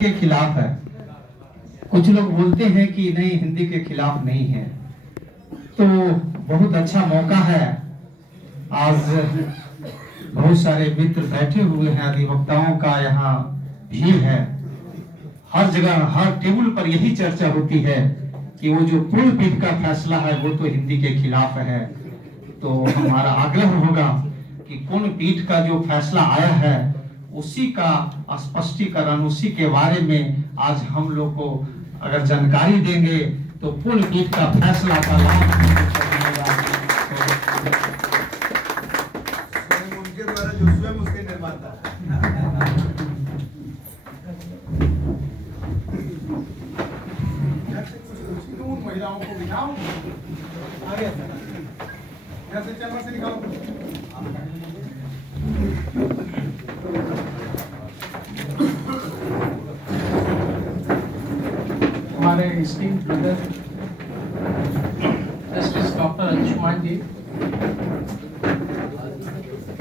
के खिलाफ है। कुछ लोग बोलते हैं कि नहीं, हिंदी के खिलाफ नहीं है। तो बहुत अच्छा मौका है। आज बहुत सारे मित्र बैठे हुए हैं, अधिवक्ताओं का यहाँ भीड़ है। हर जगह हर टेबल पर यही चर्चा होती है कि वो जो पूर्ण पीठ का फैसला है वो तो हिंदी के खिलाफ है। तो हमारा आग्रह होगा कि पूर्ण पीठ का जो फैसला आया है उसी का स्पष्टीकरण, उसी के बारे में आज हम लोग को अगर जानकारी देंगे तो पूर्ण पीठ का फैसला का लाभ उनके द्वारा जो स्वयं उसके निर्माता उन महिलाओं को बिठाओ, आगे से चैम्बर से निकालो। हमारे esteemed brother justice doctor Anshuman ji,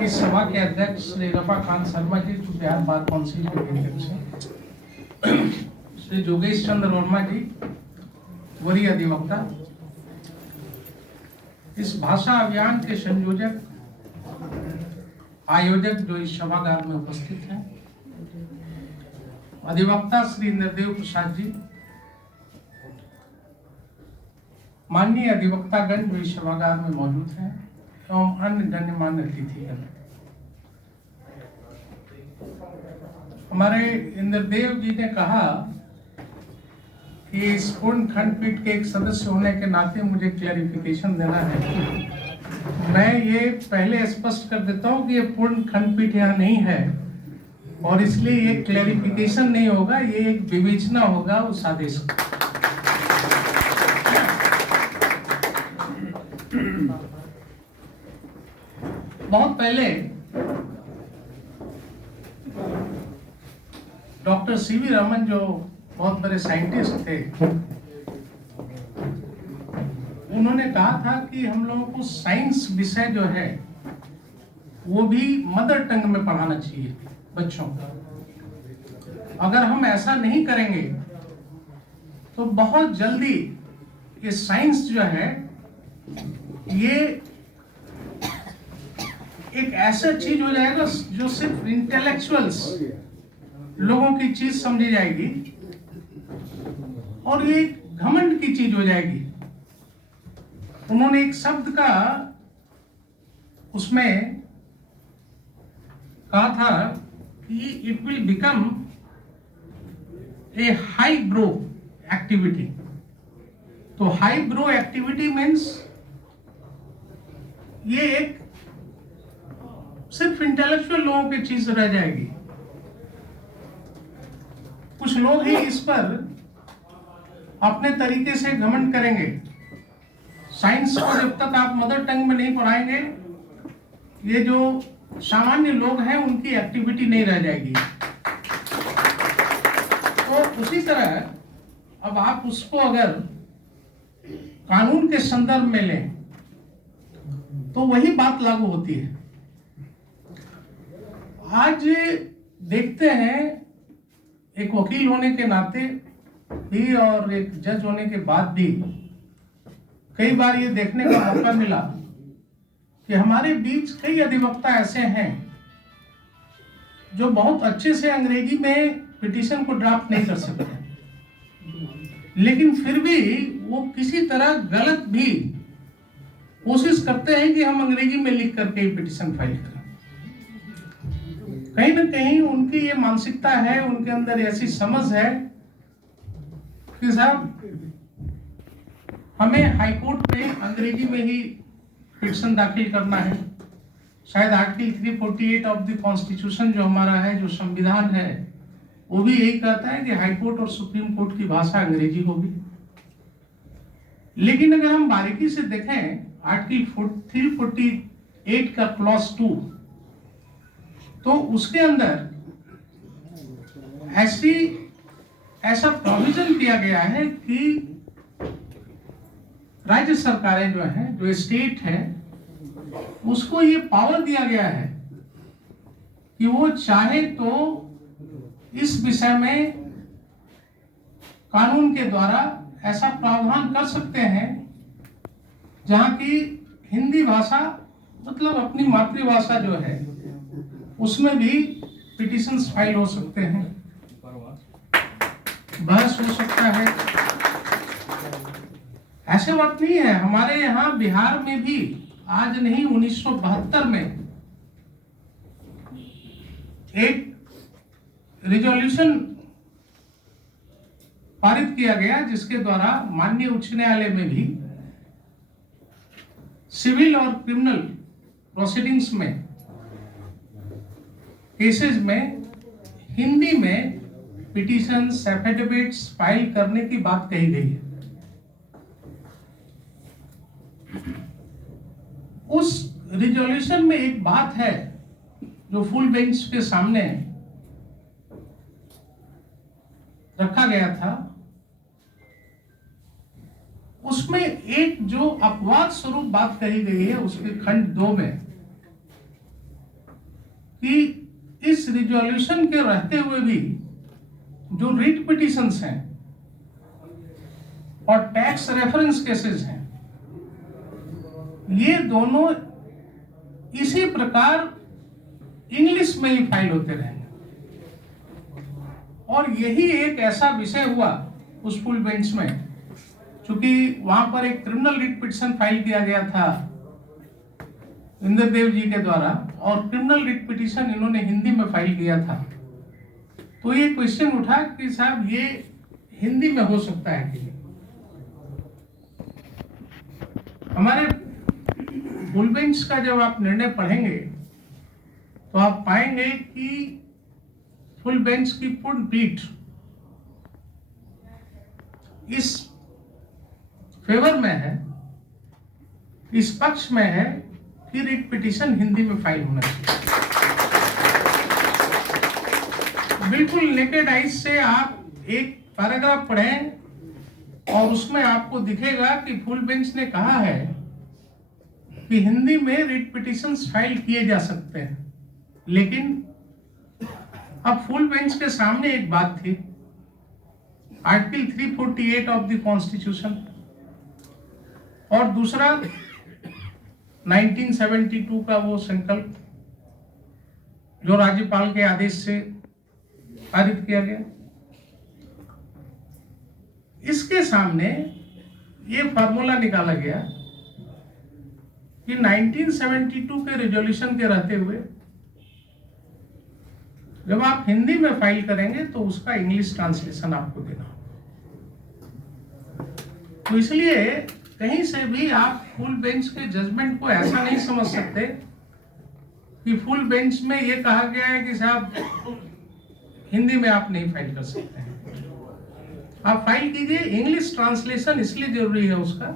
इस सभा के अध्यक्ष श्री रफाकांत शर्मा जी, जो बिहार बार काउंसिल के अध्यक्ष हैं, श्री जोगेश चंद्र वर्मा जी, वरीय अधिवक्ता, इस भाषा अभियान के संयोजक आयोजक जो इस सभागार में उपस्थित हैं, अधिवक्ता श्री इंद्रदेव प्रसाद जी, माननीय अधिवक्तागण जो इस सभागार में मौजूद हैं एवं अन्य गण्यमान्य अतिथिगण। हमारे इंद्रदेव जी ने कहा कि इस पूर्ण खंडपीठ के एक सदस्य होने के नाते मुझे क्लैरिफिकेशन देना है। मैं ये पहले स्पष्ट कर देता हूँ कि ये पूर्ण खंडपीठ यहाँ नहीं है और इसलिए ये क्लैरिफिकेशन नहीं होगा, ये एक विवेचना होगा उस आदेश का। बहुत पहले डॉक्टर सीवी रमन जो बहुत बड़े साइंटिस्ट थे, उन्होंने कहा था कि हम लोगों को साइंस विषय जो है वो भी मदर टंग में पढ़ाना चाहिए बच्चों को। अगर हम ऐसा नहीं करेंगे तो बहुत जल्दी ये साइंस जो है ये एक ऐसा चीज हो जाएगा जो सिर्फ इंटेलेक्चुअल्स लोगों की चीज समझी जाएगी और ये घमंड की चीज हो जाएगी। उन्होंने एक शब्द का उसमें कहा था कि it will become a high bro activity. तो हाई ब्रो एक्टिविटी मीन्स ये एक सिर्फ इंटेलेक्चुअल लोगों की चीज रह जाएगी। कुछ लोग ही इस पर अपने तरीके से घमंड करेंगे। साइंस को जब तक आप मदर टंग में नहीं पढ़ाएंगे, ये जो सामान्य लोग हैं उनकी एक्टिविटी नहीं रह जाएगी। तो उसी तरह अब आप उसको अगर कानून के संदर्भ में लें तो वही बात लागू होती है। आज देखते हैं, एक वकील होने के नाते भी और एक जज होने के बाद भी कई बार ये देखने का मौका मिला कि हमारे बीच कई अधिवक्ता ऐसे हैं जो बहुत अच्छे से अंग्रेजी में पिटीशन को ड्राफ्ट नहीं कर सकते, लेकिन फिर भी वो किसी तरह गलत भी कोशिश करते हैं कि हम अंग्रेजी में लिख करके पिटीशन फाइल करें। कहीं ना कहीं उनकी ये मानसिकता है, उनके अंदर ऐसी समझ है कि साहब हमें हाईकोर्ट में अंग्रेजी में ही पिटीशन दाखिल करना है। शायद आर्टिकल 348 ऑफ द कॉन्स्टिट्यूशन जो हमारा है, जो संविधान है, वो भी यही कहता है कि हाईकोर्ट और सुप्रीम कोर्ट की भाषा अंग्रेजी होगी। लेकिन अगर हम बारीकी से देखें आर्टिकल 348 का क्लॉज 2, तो उसके अंदर ऐसा प्रोविजन किया गया है कि राज्य सरकारें जो हैं, जो स्टेट है, उसको ये पावर दिया गया है कि वो चाहे तो इस विषय में कानून के द्वारा ऐसा प्रावधान कर सकते हैं जहां की हिंदी भाषा मतलब अपनी मातृभाषा जो है उसमें भी पिटिशंस फाइल हो सकते हैं, बहस हो सकता है। ऐसे बात नहीं है, हमारे यहाँ बिहार में भी आज नहीं 1972 में एक रिजोल्यूशन पारित किया गया जिसके द्वारा माननीय उच्च न्यायालय में भी सिविल और क्रिमिनल प्रोसीडिंग्स में केसेस में हिंदी में पिटीशंस एफिडेविट्स फाइल करने की बात कही गई है। उस रिजोल्यूशन में एक बात है जो फुल बेंच के सामने रखा गया था, उसमें एक जो अपवाद स्वरूप बात कही गई है उसके खंड 2 में कि इस रिजोल्यूशन के रहते हुए भी जो रिट पिटिशंस हैं और टैक्स रेफरेंस केसेस हैं, ये दोनों इसी प्रकार इंग्लिश में ही फाइल होते रहेंगे। और यही एक ऐसा विषय हुआ उस फुल बेंच में, चूंकि वहां पर एक क्रिमिनल रिट पिटिशन फाइल किया गया था इंद्रदेव जी के द्वारा और क्रिमिनल रिट पिटिशन इन्होंने हिंदी में फाइल किया था। तो ये क्वेश्चन उठा कि साहब ये हिंदी में हो सकता है कि नहीं। हमारे फुल बेंच का जब आप निर्णय पढ़ेंगे तो आप पाएंगे कि फुल बेंच की पूर्ण पीठ इस फेवर में है, इस पक्ष में है कि रिट पिटिशन हिंदी में फाइल होना चाहिए। बिल्कुल नेकेड आइज से आप एक पैराग्राफ पढ़ें और उसमें आपको दिखेगा कि फुल बेंच ने कहा है कि हिंदी में रिट पिटिशंस फाइल किए जा सकते हैं। लेकिन अब फुल बेंच के सामने एक बात थी, आर्टिकल 348 ऑफ द कॉन्स्टिट्यूशन और दूसरा 1972 का वो संकल्प जो राज्यपाल के आदेश से पारित किया गया। इसके सामने ये फार्मूला निकाला गया कि 1972 के रेजोल्यूशन के रहते हुए जब आप हिंदी में फाइल करेंगे तो उसका इंग्लिश ट्रांसलेशन आपको देना होगा। तो इसलिए कहीं से भी आप फुल बेंच के जजमेंट को ऐसा नहीं समझ सकते कि फुल बेंच में ये कहा गया है कि साहब हिंदी में आप नहीं फाइल कर सकते हैं। आप फाइल कीजिए। इंग्लिश ट्रांसलेशन इसलिए जरूरी है उसका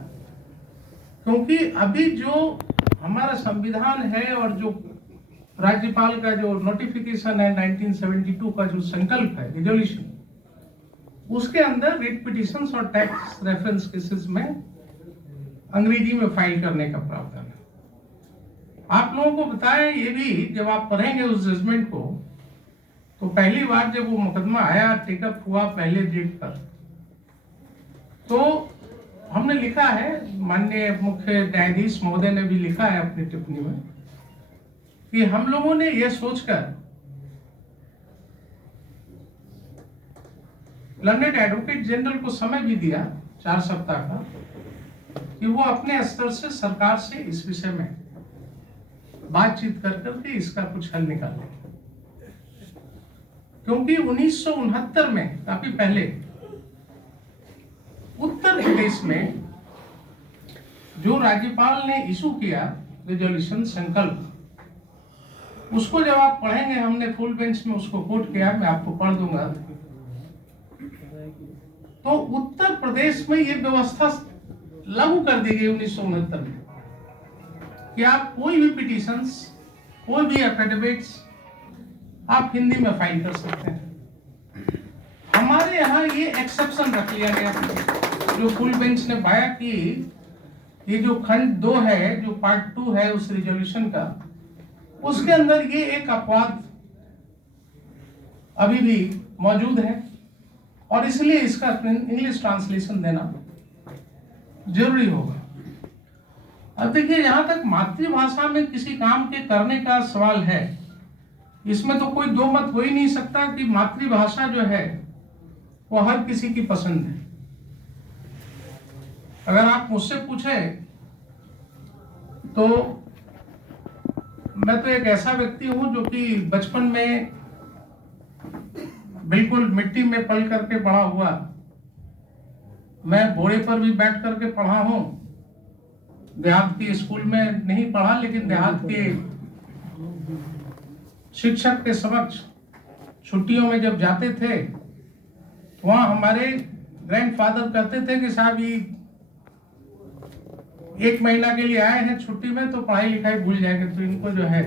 क्योंकि अभी जो हमारा संविधान है और जो राज्यपाल का जो नोटिफिकेशन है 1972 का जो संकल्प है रिजोल्यूशन, उसके अंदर रिट पिटिशंस और टैक्स रेफरेंस केसेस में अंग्रेजी में फाइल करने का प्रावधान है। आप लोगों को बताएं ये भी, जब आप पढ़ेंगे उस जजमेंट को तो पहली बार जब वो मुकदमा आया टेकअप हुआ पहले डेट पर, तो हमने लिखा है, माननीय मुख्य न्यायाधीश महोदय ने भी लिखा है अपनी टिप्पणी में कि हम लोगों ने यह सोचकर लर्नेड एडवोकेट जनरल को समय भी दिया 4 सप्ताह का कि वो अपने स्तर से सरकार से इस विषय में बातचीत कर करके इसका कुछ हल निकाले। क्योंकि 1969 में काफी पहले उत्तर प्रदेश में जो राज्यपाल ने इशू किया रेजोल्यूशन संकल्प, उसको जब आप पढ़ेंगे, हमने फुल बेंच में उसको कोट किया, मैं आपको पढ़ दूंगा। तो उत्तर प्रदेश में ये व्यवस्था लागू कर दी गई 1969 में कि आप कोई भी पिटीशंस, कोई भी एफिडेविट्स आप हिंदी में फाइल कर सकते हैं। हमारे यहाँ ये एक्सेप्शन रख लिया गया जो फुल बेंच ने पाया कि ये जो खंड 2 है, जो पार्ट 2 है उस रिजोल्यूशन का, उसके अंदर ये एक अपवाद अभी भी मौजूद है और इसलिए इसका इंग्लिश ट्रांसलेशन देना जरूरी होगा। अब देखिए, जहां तक मातृभाषा में किसी काम के करने का सवाल है, इसमें तो कोई दो मत हो ही नहीं सकता कि मातृभाषा जो है वो हर किसी की पसंद है। अगर आप मुझसे पूछे तो मैं तो एक ऐसा व्यक्ति हूं जो कि बचपन में बिल्कुल मिट्टी में पल करके बड़ा हुआ। मैं घोड़े पर भी बैठ करके पढ़ा हूं। देहात के स्कूल में नहीं पढ़ा, लेकिन देहात के शिक्षक के समक्ष छुट्टियों में जब जाते थे, वहां हमारे ग्रैंडफादर कहते थे कि साहब ये 1 महीना के लिए आए हैं छुट्टी में, तो पढ़ाई लिखाई भूल जाएंगे, तो इनको जो है,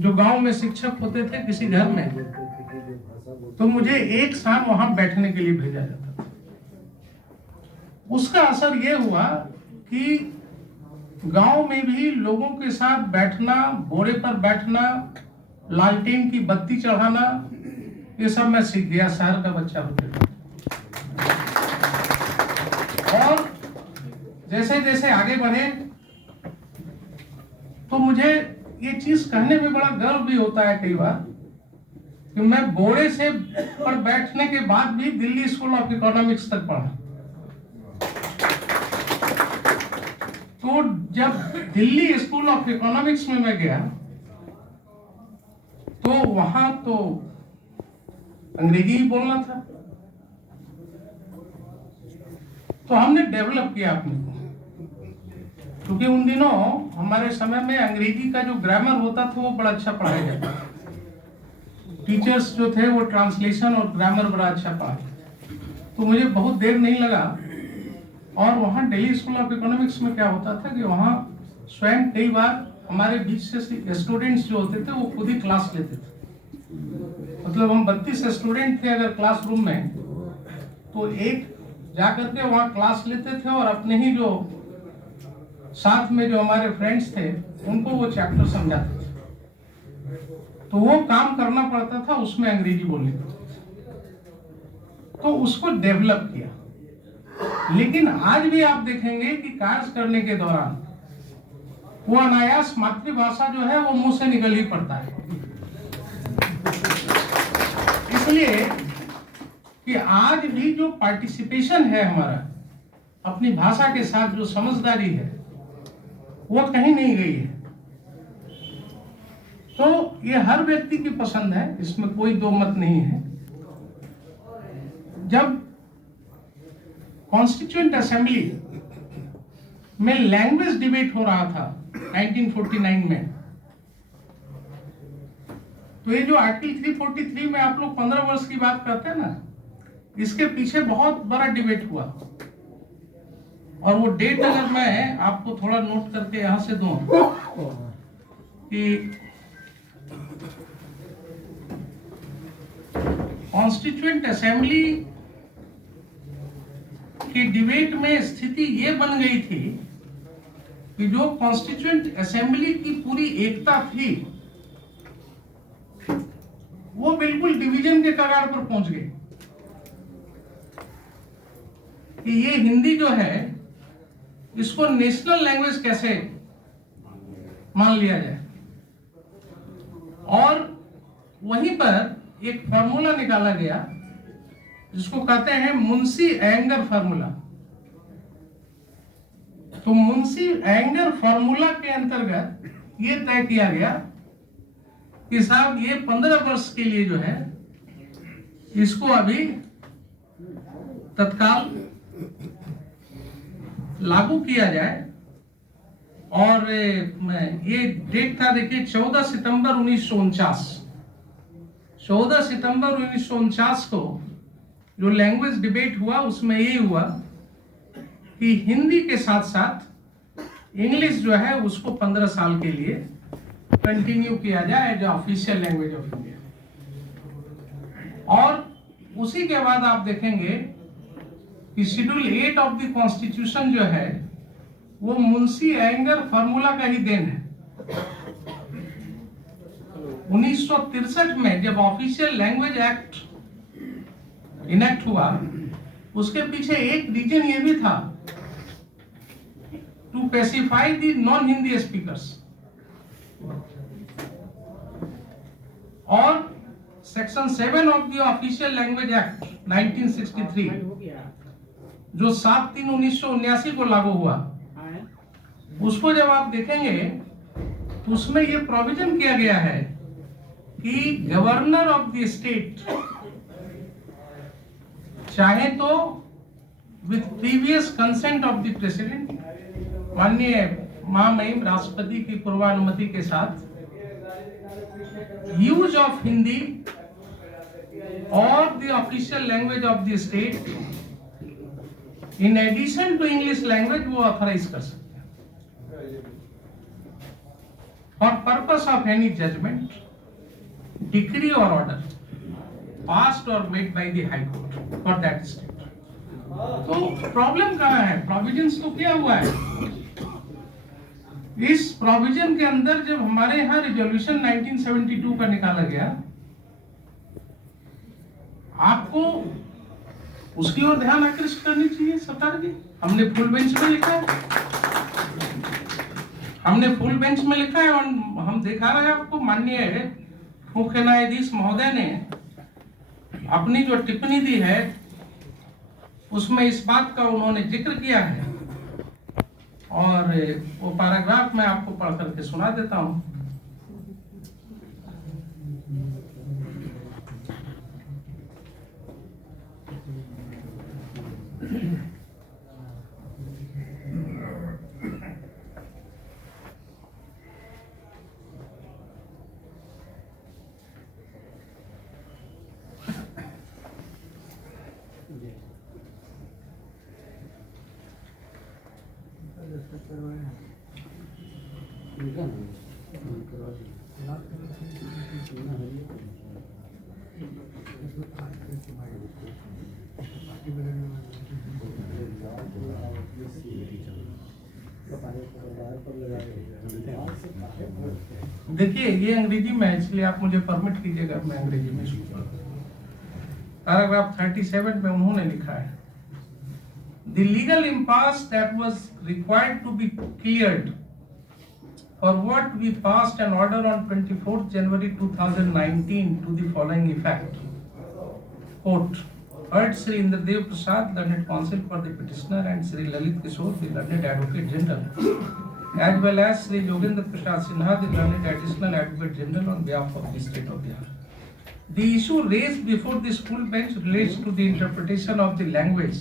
जो गांव में शिक्षक होते थे किसी घर में, तो मुझे एक शाम वहां बैठने के लिए भेजा जाता था। उसका असर ये हुआ कि गांव में भी लोगों के साथ बैठना, बोरे पर बैठना, लालटेन की बत्ती चढ़ाना, ये सब मैं सीख गया शहर का बच्चा होते हुए। और जैसे जैसे आगे बढ़े तो मुझे ये चीज कहने में बड़ा गर्व भी होता है कई बार कि मैं बोरे से पर बैठने के बाद भी दिल्ली स्कूल ऑफ इकोनॉमिक्स तक पढ़ा। तो जब दिल्ली स्कूल ऑफ इकोनॉमिक्स में मैं गया तो वहां तो अंग्रेजी ही बोलना था। तो हमने डेवलप किया अपने को, क्योंकि उन दिनों हमारे समय में अंग्रेजी का जो ग्रामर होता था वो बड़ा अच्छा पढ़ाया जाता था। टीचर्स जो थे वो ट्रांसलेशन और ग्रामर बड़ा अच्छा पढ़ाते। तो मुझे बहुत देर नहीं लगा, और वहाँ दिल्ली स्कूल ऑफ इकोनॉमिक्स में क्या होता था कि वहाँ स्वयं कई बार हमारे बीच से स्टूडेंट्स जो होते थे वो खुद ही क्लास लेते थे। मतलब हम 32 स्टूडेंट थे अगर क्लासरूम में, तो एक जाकर के वहाँ क्लास लेते थे और अपने ही जो साथ में जो हमारे फ्रेंड्स थे उनको वो चैप्टर समझाते थे। तो वो काम करना पड़ता था, उसमें अंग्रेजी बोलनी पड़ती थी। तो उसको डेवलप किया। लेकिन आज भी आप देखेंगे कि कार्य करने के दौरान वो अनायास मातृभाषा जो है वो मुंह से निकल ही पड़ता है। इसलिए कि आज भी जो पार्टिसिपेशन है हमारा अपनी भाषा के साथ, जो समझदारी है, वो कहीं नहीं गई है। तो ये हर व्यक्ति की पसंद है, इसमें कोई दो मत नहीं है। जब कॉन्स्टिट्यूएंट असेंबली में लैंग्वेज डिबेट हो रहा था 1949 में, तो ये जो आर्टिकल 343 में आप लोग 15 वर्ष की बात करते हैं ना, इसके पीछे बहुत बड़ा डिबेट हुआ। और वो डेट अगर मैं आपको थोड़ा नोट करके यहां से दूं कि कॉन्स्टिट्यूएंट असेंबली की डिबेट में स्थिति ये बन गई थी कि जो कॉन्स्टिट्यूएंट असेंबली की पूरी एकता थी वो बिल्कुल डिवीजन के कगार पर पहुंच गई कि ये हिंदी जो है इसको नेशनल लैंग्वेज कैसे मान लिया जाए। और वहीं पर एक फॉर्मूला निकाला गया जिसको कहते हैं मुंशी एंगर फार्मूला। तो मुंशी एंगर फार्मूला के अंतर्गत ये तय किया गया कि साहब ये 15 वर्ष के लिए जो है इसको अभी तत्काल लागू किया जाए। और ये डेट था, देखिए 14 सितंबर 1949। 14 सितंबर 1949 को जो लैंग्वेज डिबेट हुआ उसमें ये हुआ कि हिंदी के साथ साथ इंग्लिश जो है उसको 15 साल के लिए कंटिन्यू किया जाए जो ऑफिशियल लैंग्वेज ऑफ इंडिया। और उसी के बाद आप देखेंगे कि शेड्यूल 8 ऑफ द कॉन्स्टिट्यूशन जो है वो मुंशी एंगर फार्मूला का ही देन है। 1963 में जब ऑफिशियल लैंग्वेज एक्ट इनेक्ट हुआ, उसके पीछे एक रीजन ये भी था to pacify the non Hindi speakers. और section 7 of the official language act 1963 जो 7/3/1979 को लागू हुआ, उसको जब आप देखेंगे तो उसमें ये प्रोविजन किया गया है कि गवर्नर ऑफ द स्टेट चाहे तो with previous consent of the president, माननीय महामहिम राष्ट्रपति की पूर्वानुमति के साथ, यूज ऑफ हिंदी और the official language of the state in addition to English language वो ऑथराइज कर सकते हैं for purpose of any judgement, decree और ऑर्डर पास्ड और made by the high court for that state. तो प्रॉब्लम कहाँ है? प्रोविजंस तो क्या हुआ है? इस प्रोविजन के अंदर जब हमारे यहाँ रिजोल्यूशन 1972 का निकाला गया, आपको उसकी ओर ध्यान आकृष्ट करनी चाहिए सरकार की। हमने फुल बेंच में लिखा है, हमने फुल बेंच में लिखा है और हम दिखा रहे हैं आपको। माननीय मुख्य न्यायाधीश महोदय ने अपनी जो टिप्पणी दी है उसमें इस बात का उन्होंने जिक्र किया है और वो पैराग्राफ मैं आपको पढ़ करके सुना देता हूं। देखिए ये अंग्रेजी में है, इसलिए आप मुझे परमिट कीजिएगा मैं अंग्रेजी में शुरू करूं। पैराग्राफ 37 में उन्होंने लिखा है, The legal impasse that was required to be cleared for what we passed an order on 24th January 2019 to the following effect. Quote, heard Sri Indradev Prasad, learned counsel for the petitioner, and Sri Lalit Kishore, the learned advocate general, as well as Sri Yogendra Prasad Sinha, the learned additional advocate general on behalf of the state of Bihar. The issue raised before this full bench relates to the interpretation of the language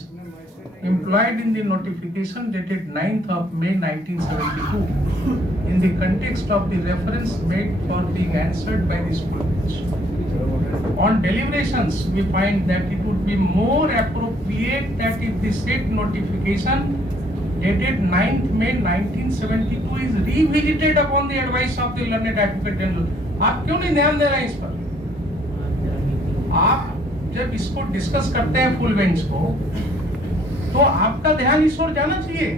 employed in the notification dated 9th of May 1972 in the context of the reference made for being answered by the school bench. On deliberations, we find that it would be more appropriate that if the said notification dated 9th May 1972 is revisited upon the advice of the learned advocate general. आप क्यों नहीं ध्यान दे रहे हैं इस पर? आप जब इसको डिस्कस करते हैं फुल बेंच को, तो आपका ध्यान इस ओर जाना चाहिए।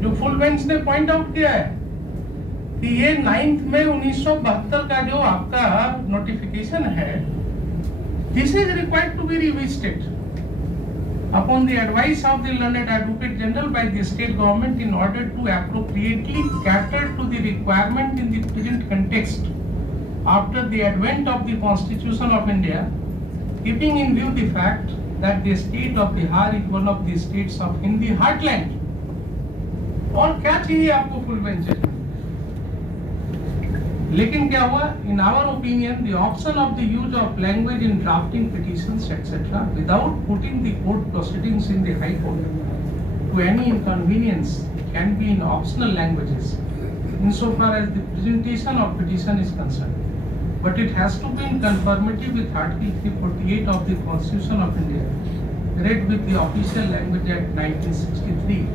जो फुल बेंच ने पॉइंट आउट किया है कि ये 9 मई 1972 का जो आपका नोटिफिकेशन है, this is required to be revisited upon the advice of the learned advocate general by the state government in order to appropriately cater to the requirement in the present context after the advent of the Constitution of India, keeping in view the fact that the state of Bihar is one of the states of Hindi heartland. और क्या चाहिए आपको full bench? लेकिन क्या हुआ? In our opinion, the option of the use of language in drafting petitions, etc., without putting the court proceedings in the High Court to any inconvenience, can be in optional languages, insofar as the presentation of petition is concerned. But it has to be in conformity with Article 348 of the Constitution of India, read with the Official Language Act 1963,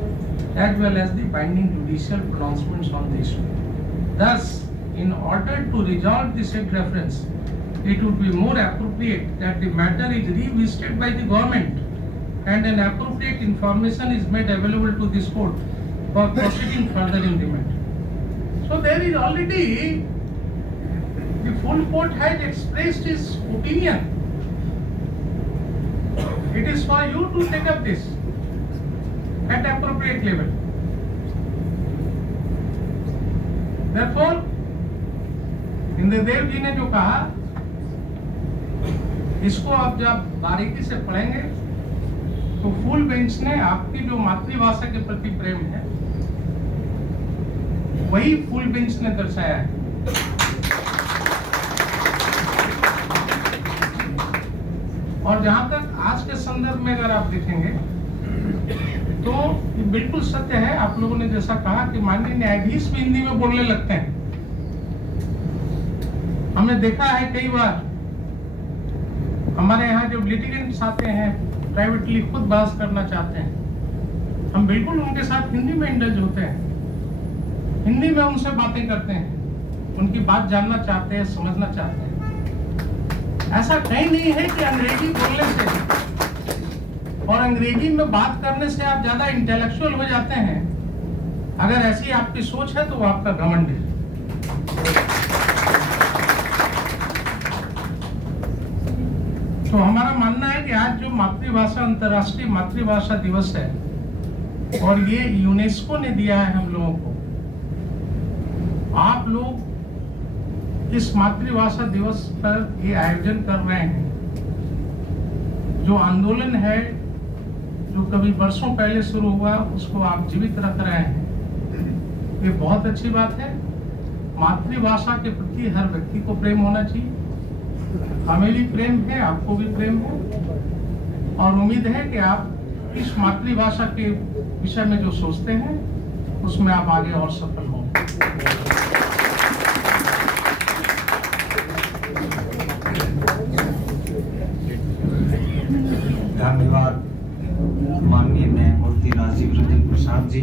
as well as the binding judicial pronouncements on the issue. Thus, in order to resolve the said reference, it would be more appropriate that the matter is revisited by the government and an appropriate information is made available to this court for proceeding further in the matter. So there is already, the full court has expressed its opinion It is for you to take up this at appropriate level. Therefore, Indradev जी ने जो कहा, इसको आप जब बारीकी से पढ़ेंगे तो फुल बेंच ने आपकी जो मातृभाषा के प्रति प्रेम है वही फुल बेंच ने दर्शाया है। और जहां तक आज के संदर्भ में अगर आप देखेंगे तो ये बिल्कुल सत्य है। आप लोगों ने जैसा कहा कि माननीय न्यायाधीश भी हिंदी में बोलने लगते हैं। हमने देखा है कई बार हमारे यहाँ जो लिटिगेंट्स आते हैं, प्राइवेटली खुद बहस करना चाहते हैं, हम बिल्कुल उनके साथ हिंदी में इंडल्ज होते हैं, हिंदी में उनसे बातें करते हैं, उनकी बात जानना चाहते हैं, समझना चाहते हैं। ऐसा कहीं नहीं है कि अंग्रेजी बोलने से और अंग्रेजी में बात करने से आप ज्यादा इंटेलेक्चुअल हो जाते हैं। अगर ऐसी आपकी सोच है तो वो आपका घमंड है। तो हमारा मानना है कि आज जो मातृभाषा अंतर्राष्ट्रीय मातृभाषा दिवस है और ये यूनेस्को ने दिया है हम लोगों को, आप लोग इस मातृभाषा दिवस पर ये आयोजन कर रहे हैं। जो आंदोलन है जो कभी वर्षों पहले शुरू हुआ उसको आप जीवित रख रहे हैं, ये बहुत अच्छी बात है। मातृभाषा के प्रति हर व्यक्ति को प्रेम होना चाहिए। हमें भी प्रेम है, आपको भी प्रेम है, और उम्मीद है कि आप इस मातृभाषा के विषय में जो सोचते हैं उसमें आप आगे और सफल हों। धन्यवाद माननीय न्यायमूर्ति राजीव रंजन प्रसाद जी।